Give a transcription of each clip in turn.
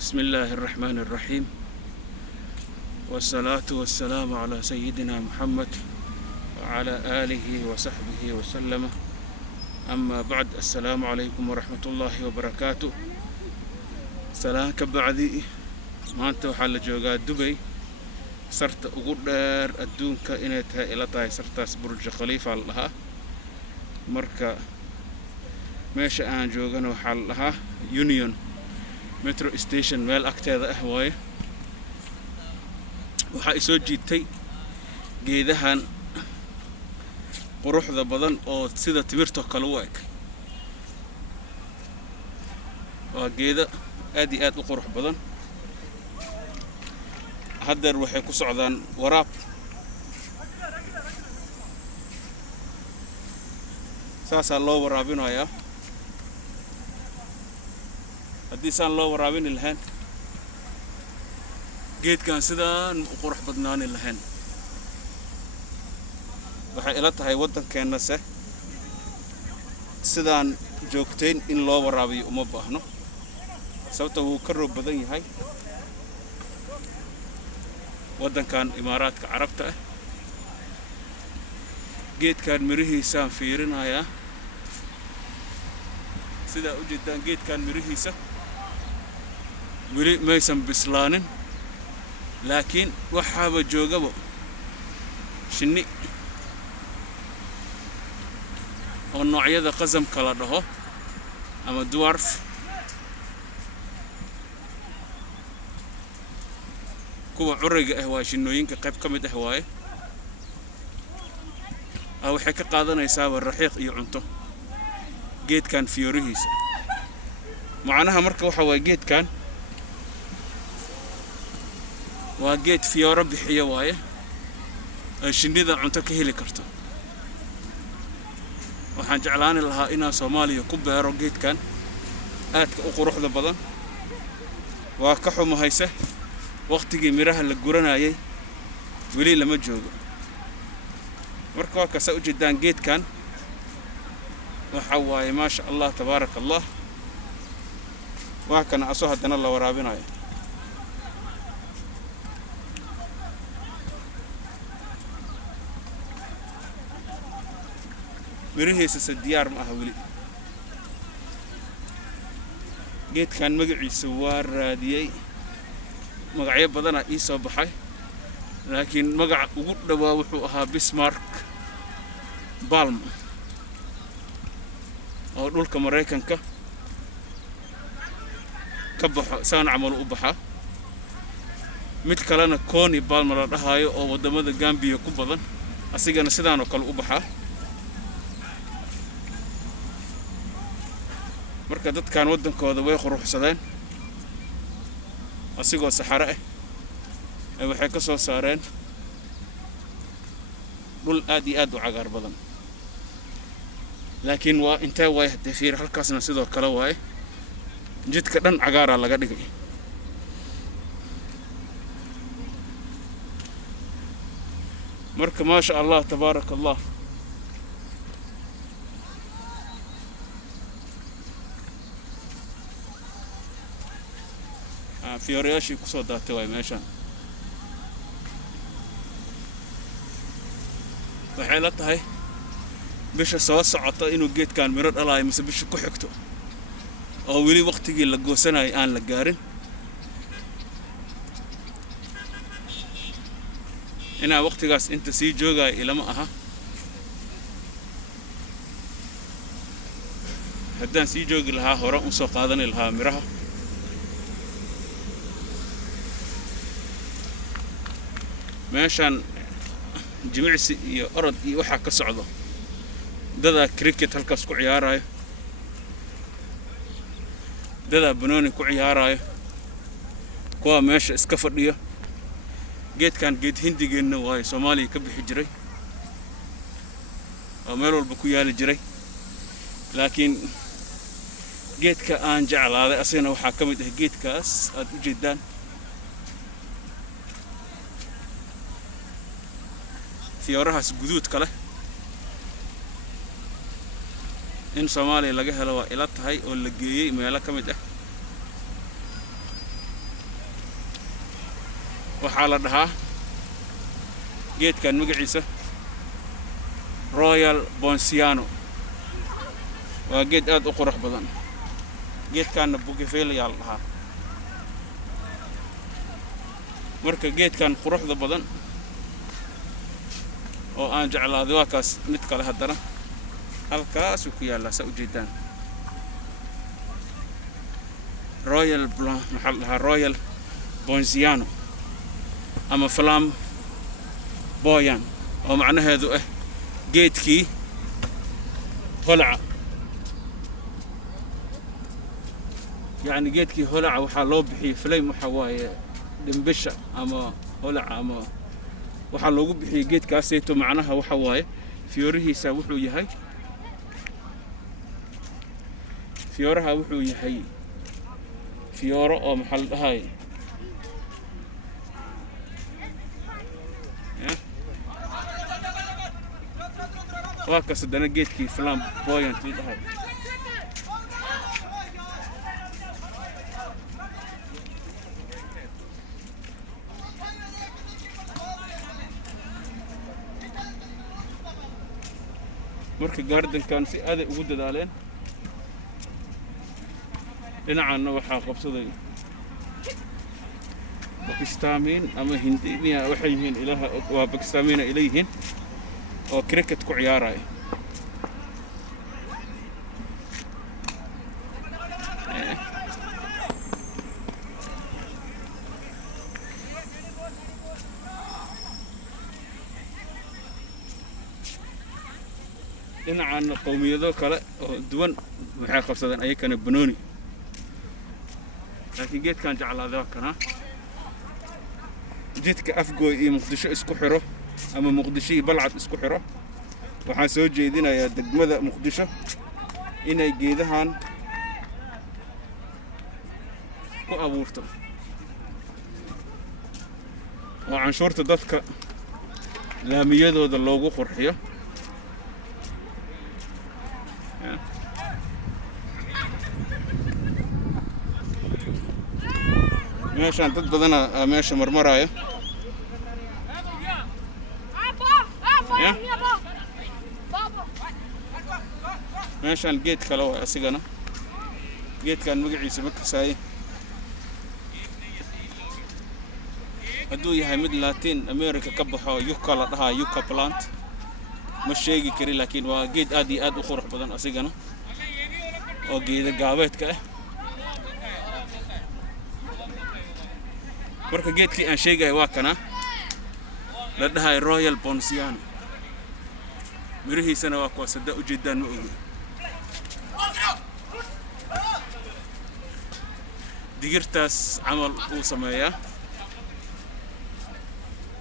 بسم الله الرحمن الرحيم، والصلاة والسلام على سيدنا محمد وعلى آله وصحبه وسلم. أما بعد، السلام عليكم ورحمة الله وبركاته. سلام كبعدي ما أنت وحال جوجا دبي صرت أقدر أدونك إنتها إلى تاي صرت برج خليفة لها مركا ماشي أنا جوجا وحال لها يونيون مترو ستيشن ميل أكتاذا أهواي. waxaa isoo jiitay geedahan quruxda badan oo sida timirta kale u eg. waa geeda aad iyo aad u qurux badan. haddeer waxay ku socdaan waraab. saasaa loo waraabinayaa. haddii saan loo waraabini lahayn geedkan sidaan u qurux badnaani lahayn. waxay ila tahay waddankeena sidaan joogtayn in loo waraabiyo uma baahno, sababta wuu ka roob badan yahay waddankan imaaraadka carabta ah. geedkan mirihiisaan fiirinayaa. sidaa u jeedaan geedkan mirihiisa weli maysan bislaanin, laakiin waxaaba joogaba shinni oo noocyada qasamka la dhaho ama dwarf. kuwa curiga ah waa shinnooyinka qayb ka mid ah waaye. waxay ka qaadanaysaaba raxiiq iyo cunto geedkan fiyoorihiisa. macnaha marka waxa waaye geedkan waa geed fiyooro bixiya waaye ay shinnida cunto ka heli karto. waxaan jeclaani lahaa inaan Soomaaliya ku beero geedkan aadka u quruxda badan. waa ka xumahayse waqtigii miraha la guranayay weli lama joogo. marka waa kasa u jeedaan geedkan waxa waaye maasha Allah tabaaraka Allah. waa kana asoo haddana la waraabinayo. mirihiisa diyaar ma aha weli. geedkan magaciisa waa raadiyay, magacyo badana ii soo baxay, laakiin magaca ugu dhawaa wuxuu ahaa Bismarck Balm oo dhulka Mareykanka ka baxo saan camal u baxa. mid kalena Coney Balm la dhahayo oo wadamada Gambia ku badan, asigana sidaan oo kale u baxa. marka dadkan waddankooda way quruxsadeen asigoo saxaro ah waxay ka soo saareen dhul aad iyo aad u cagaar badan. laakiin waa intee way hadee fiir halkaasna sidoo kale waaye jidka dhan cagaara laga dhigay. marka maasha Allah tabaaraka Allah. fiyooriyaashii ku soo daatay waay meeshaan. waxay la tahay bisha soo socota inuu geedkan miro dhalaayo mise bisha ku xigto oo weli waqtigii la goosanayay aan la gaarin. inaa waqtigaas inta sii joogaya ilama aha. haddaan sii joogi lahaa hore u soo qaadani lahaa miraha. meeshaan jimicsi iyo orod iyo waxaa ka socdo. dadaa cricket halkaas ku ciyaarayo, dadaa banooni ku ciyaarayo, kuwa meesha iska fadhiyo. geedkan geed hindigeenna waaye Soomaaliya ka bixi jiray oo meel walba ku yaali jiray. laakiin geedka aan jeclaaday asagana waxaa ka mid ah geedkaas aad u jeedaan. fiyoorahaas guduudka leh in Soomaaliya laga helo waa ila tahay oo la geeyay meelo ka mid ah waxaa la dhahaa geedkan magaciisa Royal Bonsiano waa geed aad u qurux badan geedkan bougainvillea la dhahaa marka geedkan quruxda badan oo aan jeclaaday waa kaas mid kale haddana halkaas ku yaala sa u jeedaan Royal Blanc maxaa la dhahaa Royal Bonsiano ama flamboyant oo macnaheedu ah geedkii holaca يعني geedkii holaca waxaa loo bixiyay flame waxa waaye dhimbisha ama holaca ama waxaa loogu bixiyay geedkaasayto macnaha waxa waaye fiyoorihiisa wuxuu yahay fiyooraha wuxuu yahay fiyooro oo maxaa la dhahay waa ka sadana geedkii flamboyant la dhahay marka gardenkan si aad ugu dadaaleen dhinacaana waxaa qabsaday Pakistaniin ama Hindiya waxay yihiin ilaha waa Pakistaniina ilayhiin oo cricket ku ciyaaraya dhinacaana qowmiyado kale oo duwan waxay qabsadeen ayakana banooni laakiin geedkan jeclaaday kana jidka Afgooy iyo Muqdisho isku xiro ama Muqdisho iyo Balcad isku xiro waxaan soo jeedinayaa degmada Muqdisho inay geedahan ku abuurto oo canshuurta dadka laamiyadooda loogu qurxiyo meeshaan dad badan meesha marmaraya meeshaan geed kale waa asigana geedkan magaciisa ma kasaaye hadduu yahay mid Latin America ka baxo yucca la dhahaa yucca plant ma sheegi kari laakiin waa geed aad iyo aad u qurux badan asigana oo geeda gaabeedka ah marka geedkii aan sheegay waa kana la dhahay Royal Bonsiano mirihiisana waa kuwa sadda u jeedaan ma ogi digirtaas camal uu sameeyaa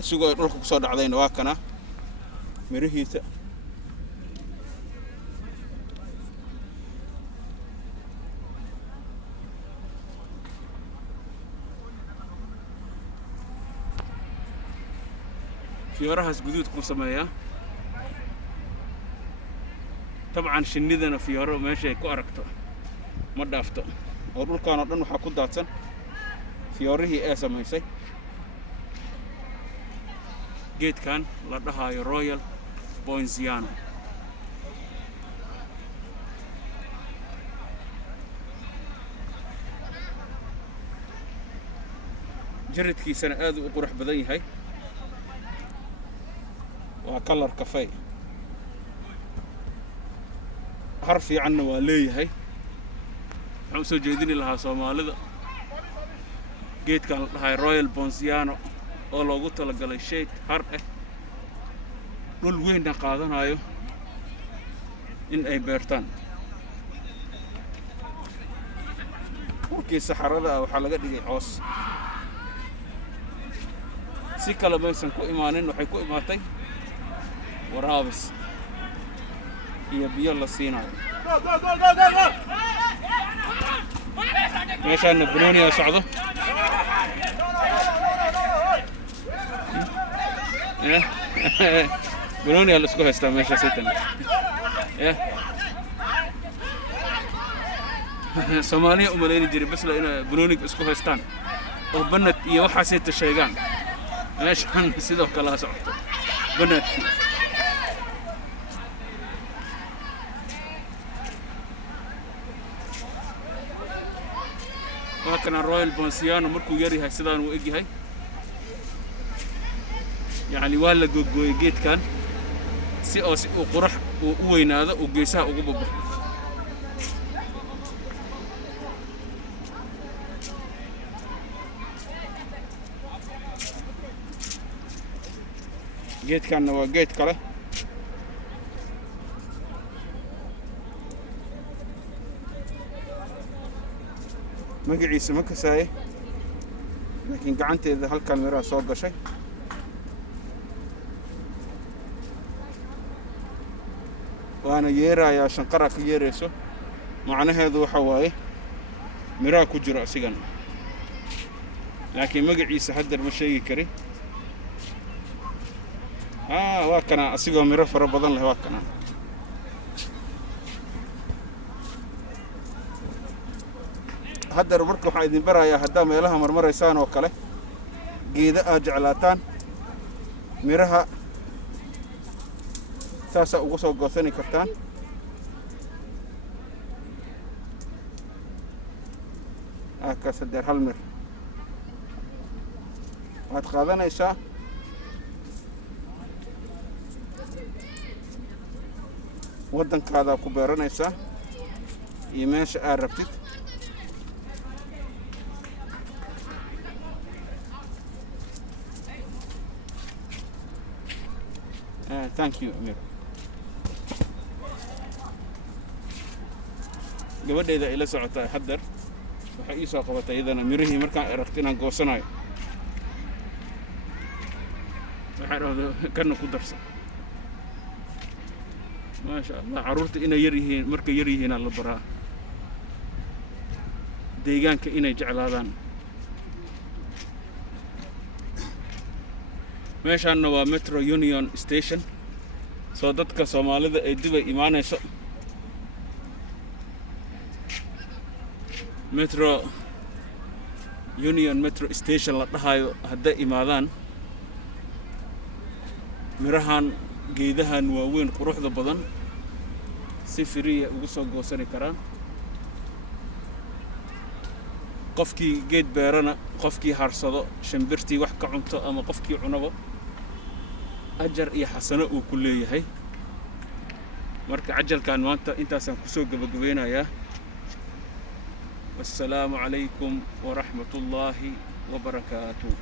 isagoo dhulka ku soo dhacdayna waa kana mirihiisa fiyoorahaas guduud ku sameeyaa طبعا shinnidana fiyooro meesha ay ku aragto ma dhaafto oo dhulkaan oo dhan waxa ku daadsan fiyoorihii ay sameysay geedkan la dhahayo Royal Bonsiano jaridkiisana aad u qurux badan yahay waa color kafay har fiicanna waa leeyahay waxaan soo jeedin lahaa Soomaalida geedkan la dhahay Royal Bonsiano oo loogu talagalay shade har ah dhul weyn qaadanayo in ay beertaan markii saxarada waxa laga dhigay coos si kala maysan ku imaanin waxay ku imaatay waraabis iyo biyo la siinayo meeshaan banooni socdo banooni la isku haystaa meesha saytan Soomaaliya u maleeyay jiray bas la in banooni isku haystaan oo banad iyo waxa sayta sheegaan meeshaan sidoo kale socoto banaadkii waa kana Royal Ponciano markuu yar yahay sidaan uu eg yahay يعني ولا جيت كان si uu qurax u weynaado oo geesaha ugu babaxo geedkan waa geed kale magaciisa ma kasaaye laakiin gacanteeda halkan miraha soo gashay وانا ييرا يا شنقرة في ييريسو معنى هذا وحواي مراكو جرع سيغن لكن مقع عيسى حدر مشي كري واكنا اسيغو مرا فربضان له واكنا حدر مركو waxaan idin barayaa hadaa meelaha marmaraysaan oo kale geeda aad jeclaataan miraha ساسا ugu soo goosani kartaan aka saddex hal mir waad qaadanaysaa wadankaada ku beeranaysaa iyo meesha aad rabtid thank you Amir gabadheeda ila socota haddar waxa ii soo qabatay idana mirihii markaan aragtay inaan goosanayo waxa raado kana ku darsan ma sha Allah caruurta inay yar yihiin marka yar yihiin la baraa deegaanka inay jeclaadaan meeshaan waa Metro Union Station soo dadka Soomaalida ay dib ay imaanayso Metro Union Metro Station la dhahayo hadday imaadaan mirahan geedahan waaweyn quruxda badan si firiya ugu soo goosani karaan qofkii geed beerana qofkii harsado shimbirtii wax ka cunto ama qofkii cunabo ajar iyo xasano uu ku leeyahay marka ajalkan maanta intaasaan ku soo gabagabeynayaa والسلام عليكم ورحمة الله وبركاته.